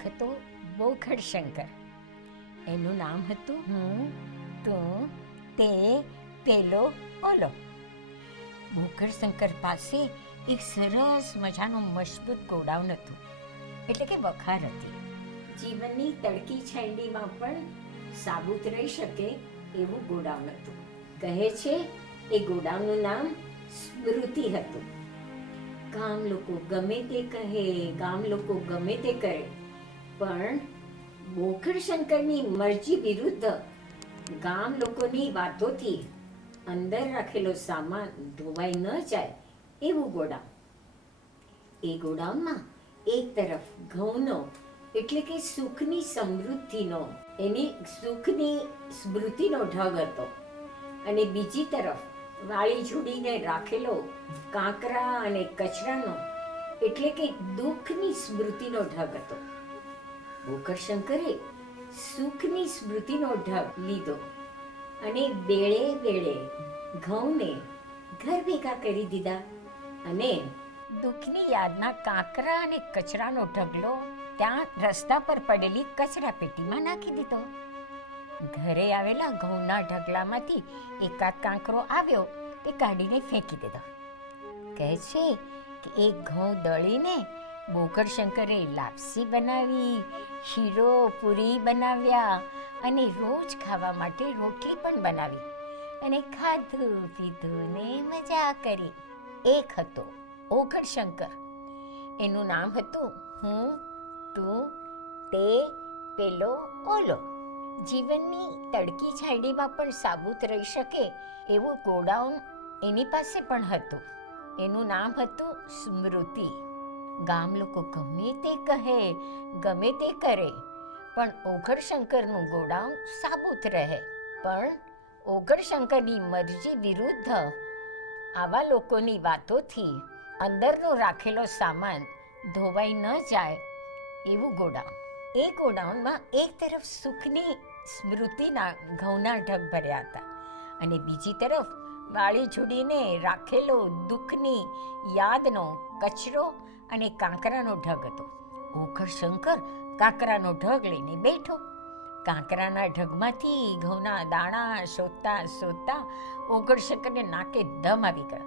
એક હતો બોખડ શંકર. એનું નામ હતું હું, તું, તે, પેલો, ઓલો. બોખડ શંકર પાસે એક સરસ મજાનું મજબૂત ગોડાઉન હતું, એટલે કે વખાર હતી. જીવનની તડકી છાંયડીમાં પણ સાબુત રહી શકે એવું ગોડાઉન હતું. કહે છે એ ગોડાઉનનું નામ સ્મૃતિ હતું. ગામ લોકો ગમે તે કહે, ગામ લોકો ગમે તે કરે, પણ બોખડ શંકરની મરજી વિરુદ્ધ ગામ લોકોની વાતોથી અંદર રાખેલો સામાન ધોવાઈ ન જાય એવું ગોડાઉન. એ ગોડાઉનમાં એક તરફ ઘઉંનો એટલે કે સુખની સમૃદ્ધિનો, એની સુખની સ્મૃતિનો ઢગ હતો, અને બીજી તરફ વાળી ઝૂડીને રાખેલો કાંકરા અને કચરાનો એટલે કે દુઃખની સ્મૃતિનો ઢગ હતો. બોખડ શંકરે સુખની સ્મૃતિનો ઢગ લીધો અને બેળે બેળે ઘઉંને ઘર ભેગા કરી દીધા, અને દુઃખની યાદના કાંકરા અને કચરાનો ઢગલો ત્યાં રસ્તા પર પડેલી કચરા પેટીમાં નાખી દીધો. ઘરે આવેલા ઘઉંના ઢગલામાંથી એકાદ કાંકરો આવ્યો તે કાઢીને ફેંકી દીધો. કહે છે કે એ ઘઉં દળીને બોખડ શંકરે લાપસી બનાવી, શીરો પૂરી બનાવ્યા અને રોજ ખાવા માટે રોટલી પણ બનાવી, અને ખાધું પીધું ને મજા કરી. એક હતો બોખડ શંકર. એનું નામ હતું હું, તું, તે, પેલો, ઓલો. જીવનની તડકી છાંયડીમાં પણ સાબુત રહી શકે એવું ગોડાઉન એની પાસે પણ હતું. એનું નામ હતું સ્મૃતિ. ગામ લોકો ગમે તે કહે, ગમે તે કરે, પણ બોખડ શંકરનું ગોડાઉન સાબુત રહે. પણ બોખડ શંકરની મરજી વિરુદ્ધ આવા લોકોની વાતોથી અંદરનો રાખેલો સામાન ધોવાઈ ન જાય એવું ગોડાઉન. એ ગોડાઉનમાં એક તરફ સુખની સ્મૃતિના ઘઉંના ઢગ ભર્યા હતા, અને બીજી તરફ વાળી ઝૂડીને રાખેલો દુઃખની યાદનો કચરો અને કાંકરાનો ઢગ હતો. બોખડ શંકર કાંકરાનો ઢગ લઈને બેઠો. કાંકરાના ઢગમાંથી ઘઉંના દાણા શોધતા શોધતા બોખડ શંકરને નાકે દમ આવી ગયો,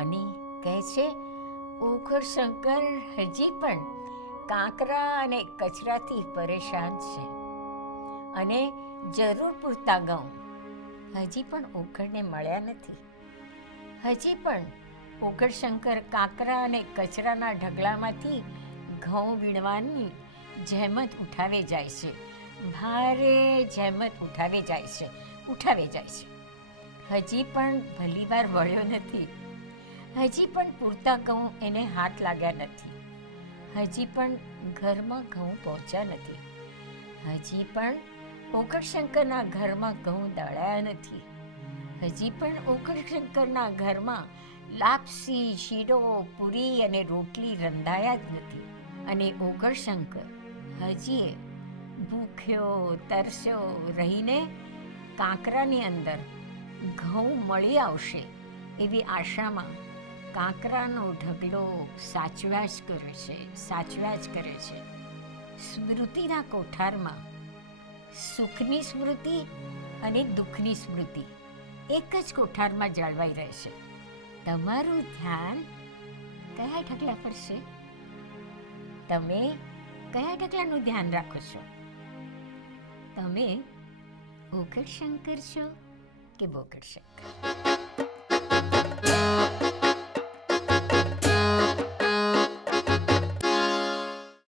અને કહે છે બોખડ શંકર હજી પણ કાંકરા અને કચરાથી પરેશાન છે, અને જરૂર પૂરતા ઘઉં હજી પણ બોખડને મળ્યા નથી. હજી પણ બોખડ શંકર કાંકરા અને કચરાના ઢગલામાંથી ઘઉં વીણવાની જહેમત ઉઠાવે જાય છે, ભારે જહેમત ઉઠાવે જાય છે. હજી પણ ભલીવાર વળ્યો નથી. હજી પણ પૂરતા ઘઉં એને હાથ લાગ્યા નથી. હજી પણ ઘરમાં ઘઉં પહોંચ્યા નથી. હજી પણ બોખડ શંકરના ઘરમાં ઘઉં દળાયા નથી. હજી પણ બોખડ શંકરના ઘરમાં લાપસી, શીરો, પૂરી અને રોટલી રંધાયા જ નથી. અને બોખડ શંકર હજી ભૂખ્યો તરસ્યો રહીને કાંકરાની અંદર ઘઉં મળી આવશે એવી આશામાં કાંકરાનો ઢગલો સાચવ્યા જ કરે છે. સ્મૃતિના કોઠારમાં સુખની સ્મૃતિ અને દુઃખની સ્મૃતિ એક જ કોઠારમાં જળવાઈ રહેશે. તમારું ધ્યાન કયા ઢગલા પર છે? તમે કયા ઢગલાનું ધ્યાન રાખો છો? તમે બોખડ શંકર છો કે બોખડ શંકર?